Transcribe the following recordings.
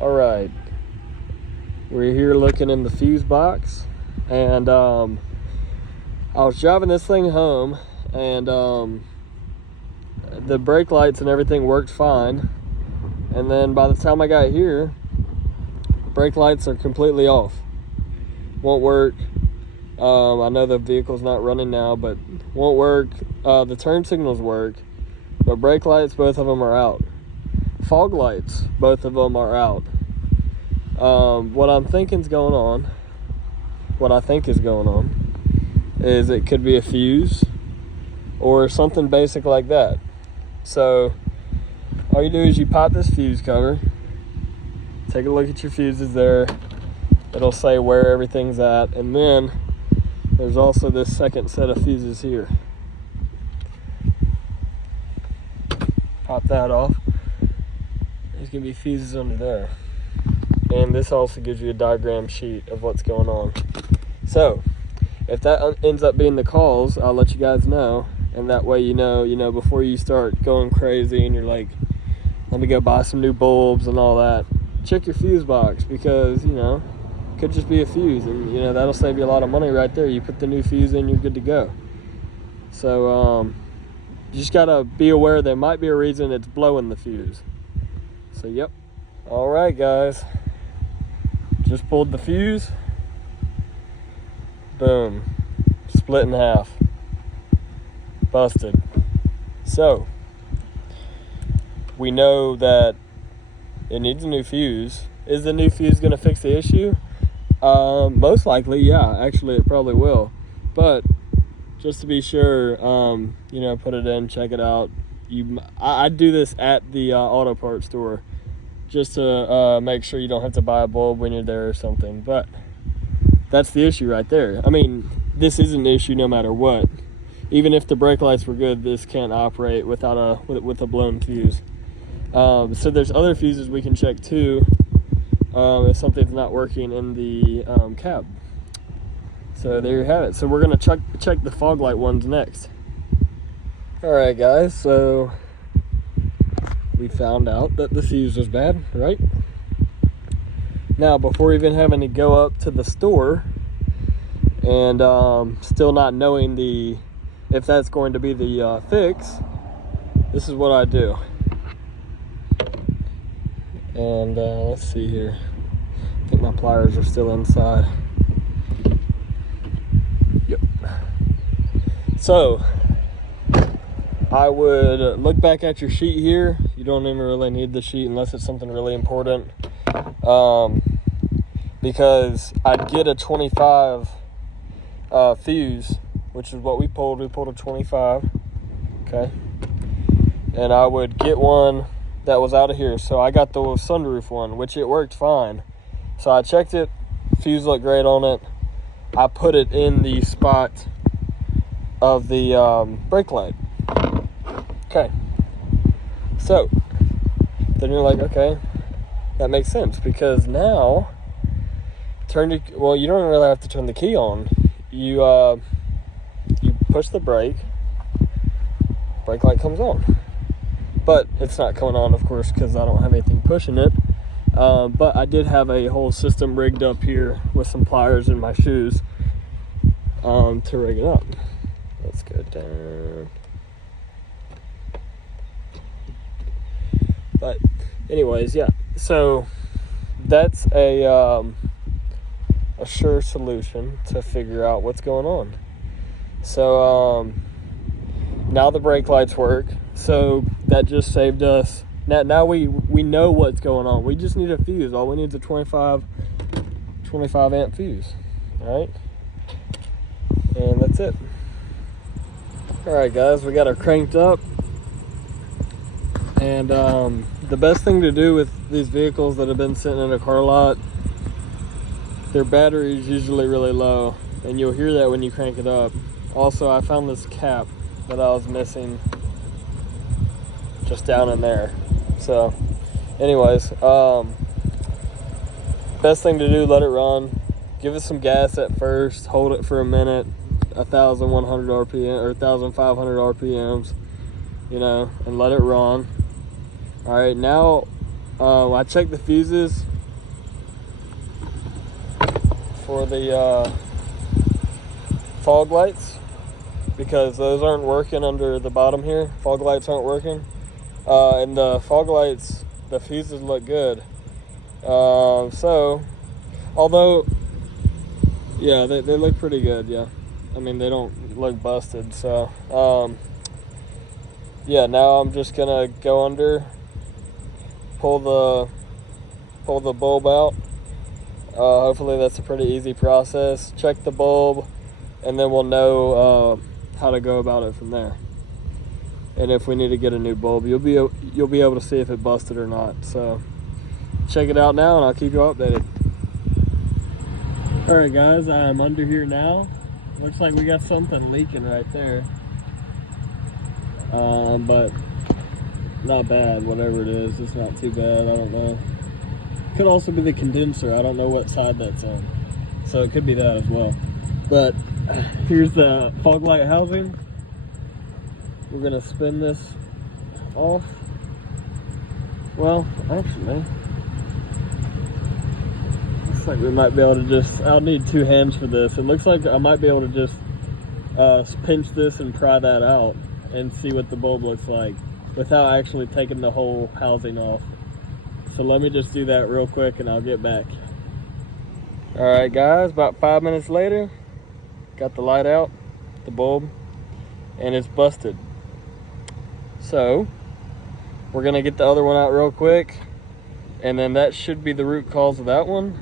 All right, we're here looking in the fuse box, and I was driving this thing home, and the brake lights and everything worked fine, and then by the time I got here, brake lights are completely off. Won't work. I know the vehicle's not running now, but won't work. The turn signals work, but brake lights, both of them are out. Fog lights, both of them are out. What I'm thinking is going on, what I think is going on, is it could be a fuse or something basic like that. So all you do is you pop this fuse cover, take a look at your fuses there. It'll say where everything's at, and then there's also this second set of fuses here. Pop that off. There's gonna be fuses under there. And this also gives you a diagram sheet of what's going on. So if that ends up being the cause, I'll let you guys know, and that way you know before you start going crazy and you're like, let me go buy some new bulbs and all that. Check your fuse box, because it could just be a fuse, and that'll save you a lot of money right there. You put the new fuse in, you're good to go. So you just gotta be aware there might be a reason it's blowing the fuse. So yep. All right, guys, just pulled the fuse. Boom, split in half, busted. So we know that it needs a new fuse. Is the new fuse going to fix the issue? Most likely, yeah. Actually, it probably will. But just to be sure, put it in, check it out. I do this at the auto parts store, just to make sure you don't have to buy a bulb when you're there or something. But that's the issue right there. I mean, this is an issue no matter what. Even if the brake lights were good, this can't operate without with a blown fuse. So there's other fuses we can check too, if something's not working in the cab. So there you have it. So we're gonna check the fog light ones next. All right, guys, so we found out that the fuse was bad, right? Now, before even having to go up to the store and still not knowing if that's going to be the fix, this is what I do. And let's see here. I think my pliers are still inside. Yep. So I would look back at your sheet here. You don't even really need the sheet unless it's something really important. Because I'd get a 25 fuse, which is what we pulled. We pulled a 25. Okay. And I would get one that was out of here. So I got the sunroof one, which it worked fine. So I checked it, fuse looked great on it. I put it in the spot of the brake light. Okay. So then you're like, okay, that makes sense, because now you don't really have to turn the key on. You push the brake light comes on. But it's not coming on, of course, because I don't have anything pushing it. But I did have a whole system rigged up here with some pliers in my shoes to rig it up. Let's go down. But anyways, yeah. So that's a sure solution to figure out what's going on. So now the brake lights work. So that just saved us. Now we know what's going on. We just need a fuse. All we need is a 25 amp fuse. All right, and that's it. All right, guys, we got her cranked up. And the best thing to do with these vehicles that have been sitting in a car lot, their battery is usually really low, and you'll hear that when you crank it up. Also, I found this cap that I was missing just down in there. So anyways, best thing to do, let it run. Give it some gas at first, hold it for a minute, 1,100 RPM or 1,500 RPMs, and let it run. All right, now I checked the fuses. for the fog lights, because those aren't working under the bottom here. Fog lights aren't working. And the fog lights, the fuses look good. So, although, yeah, they look pretty good, yeah. I mean, they don't look busted, so, yeah, now I'm just gonna go under, pull the bulb out. Hopefully that's a pretty easy process. Check the bulb, and then we'll know how to go about it from there. And if we need to get a new bulb, you'll be able to see if it busted or not. So check it out now, and I'll keep you updated. All right, guys, I'm under here now. Looks like we got something leaking right there, but not bad. Whatever it is, it's not too bad. I don't know. Could also be the condenser. I don't know what side that's on, so it could be that as well. But here's the fog light housing. We're gonna spin this off. Well, actually, looks like we might be able to just, I'll need two hands for this. It looks like I might be able to just pinch this and pry that out and see what the bulb looks like without actually taking the whole housing off. So let me just do that real quick and I'll get back. All right, guys, about 5 minutes later, got the light out, the bulb, and it's busted. So we're gonna get the other one out real quick, and then that should be the root cause of that one.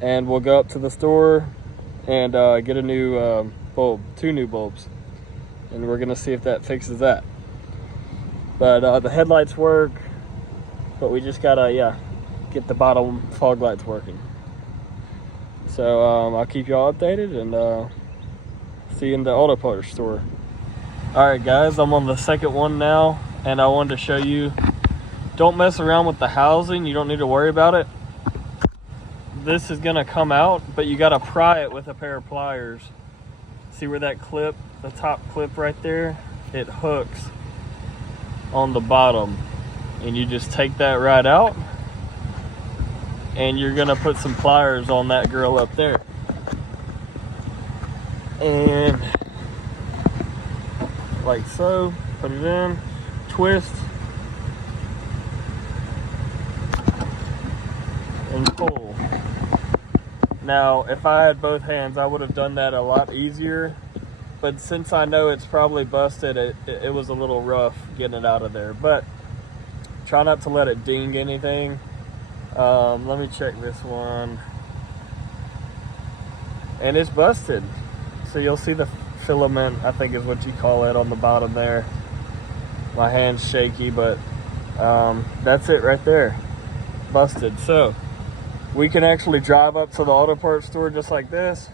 And we'll go up to the store and get a new bulb, 2 new bulbs, and we're gonna see if that fixes that. But the headlights work, but we just gotta, get the bottom fog lights working. So I'll keep y'all updated, and see you in the auto parts store. All right, guys, I'm on the second one now, and I wanted to show you, don't mess around with the housing. You don't need to worry about it. This is gonna come out, but you gotta pry it with a pair of pliers. See where that clip, the top clip right there, it hooks on the bottom, and you just take that right out, and you're gonna put some pliers on that grill up there, and like so, put it in, twist, and pull. Now, if I had both hands, I would have done that a lot easier, but since I know it's probably busted, it was a little rough getting it out of there. But try not to let it ding anything. Let me check this one. And it's busted. So you'll see the filament, I think is what you call it, on the bottom there. My hand's shaky, but that's it right there. Busted. So we can actually drive up to the auto parts store just like this.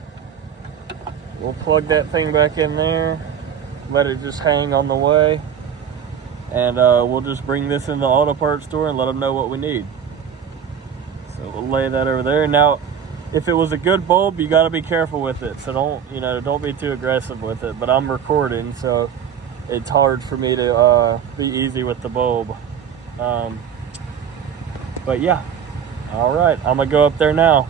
We'll plug that thing back in there, let it just hang on the way, and we'll just bring this in the auto parts store and let them know what we need. So we'll lay that over there. Now, if it was a good bulb, you got to be careful with it. So don't be too aggressive with it. But I'm recording, so it's hard for me to be easy with the bulb. But yeah, all right, I'm gonna go up there now.